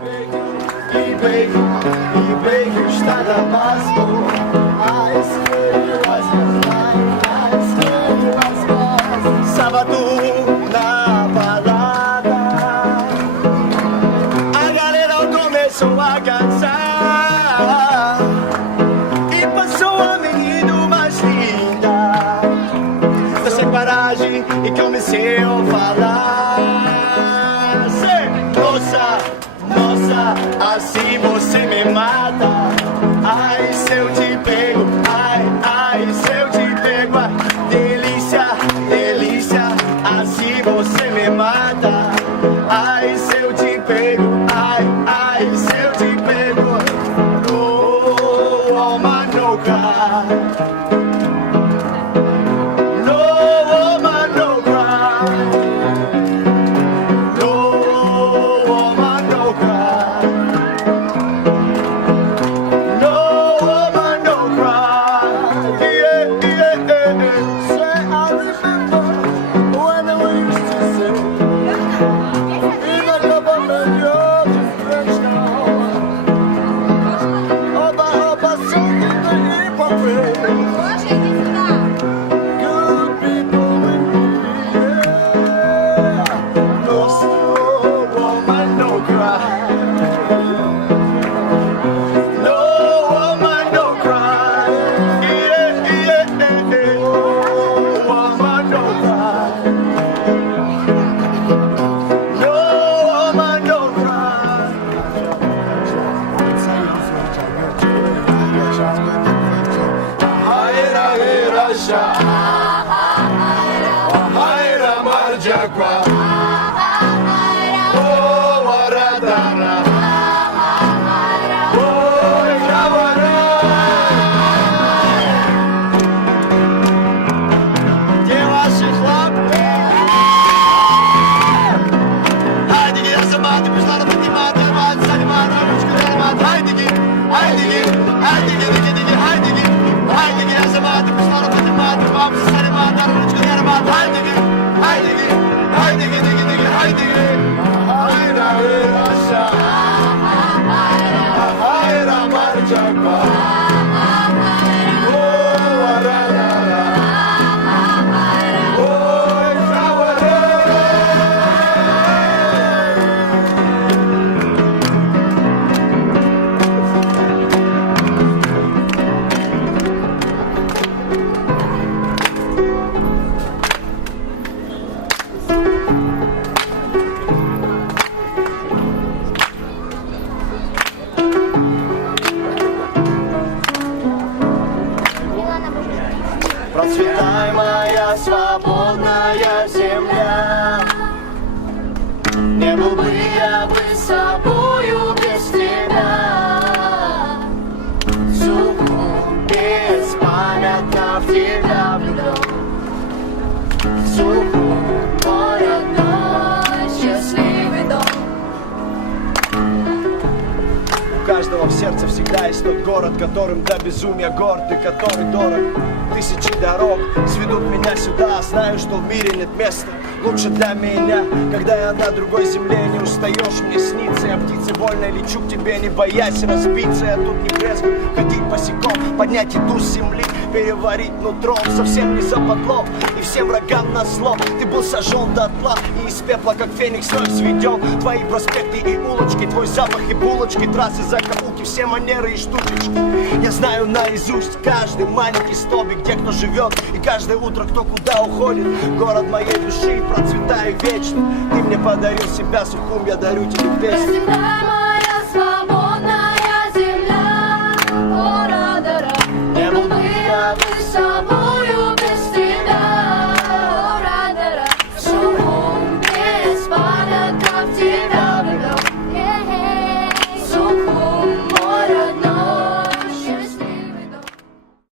e beijo está na pasto. Sábado na balada, a galera começou a cansar e passou a menina mais linda. Tô sem coragem e comecei a falar. Nossa, nossa, assim você me mata. Ai, se eu te pego, ai, ai, se eu te pego. Delícia, delícia, assim você me mata. Ai, se eu te pego, ai, ai, se eu te pego. No woman no cry. No woman no cry. No woman no cry. No woman no cry. Yeah, yeah, yeah. Say I remember when we used to say, even government you're just now. Oba, something to hypocrite. Good people with me, yeah. No woman no cry. No woman no cry. Yeah, yeah, yeah. No woman no cry. No woman no cry. Hayra sha, hayra marja kwa, oh waradara, oh yawara. Где ваши хлопцы? Хайдиги, я сама, ты пришла на поднимать, рвать, занимать, ручку занимать. Хайдиги, хайдиги, хайдиги, диги, хайдиги, хайдиги, я сама, ты пришла на поднимать, рвать, занимать, ручку занимать. Хайдиги, хайдиги, хайдиги, диги, хайдиги. Хайра, раша, хайра, марджака. Oh, waradara, oh yawara. Процветай, моя свободная земля. Не был бы я бы собою без тебя. Сухом беспамятно в тебя влюблен. Сухом мой родной счастливый дом. У каждого в сердце всегда есть тот город, которым до безумия горд и который дорог. Тысячи дорог сведут меня сюда. Знаю, что в мире нет места лучше для меня. Когда я на другой земле, не устаешь мне снится. Я птицей вольно лечу к тебе, не боясь разбиться. Я тут не брезгую ходить босиком, поднять еду с земли, переварить нутром. Совсем не западло и всем врагам назло. Ты был сожжен дотла и из пепла, как феникс, вновь сведен. Твои проспекты и улочки, твой запах и булочки, трассы, закоулки, все манеры и штучечки. Я знаю наизусть каждый маленький столбик, где кто живет, и каждое утро кто куда уходит. Город моей души, процветай вечно. Ты мне подарил себя сухим, я дарю тебе песню.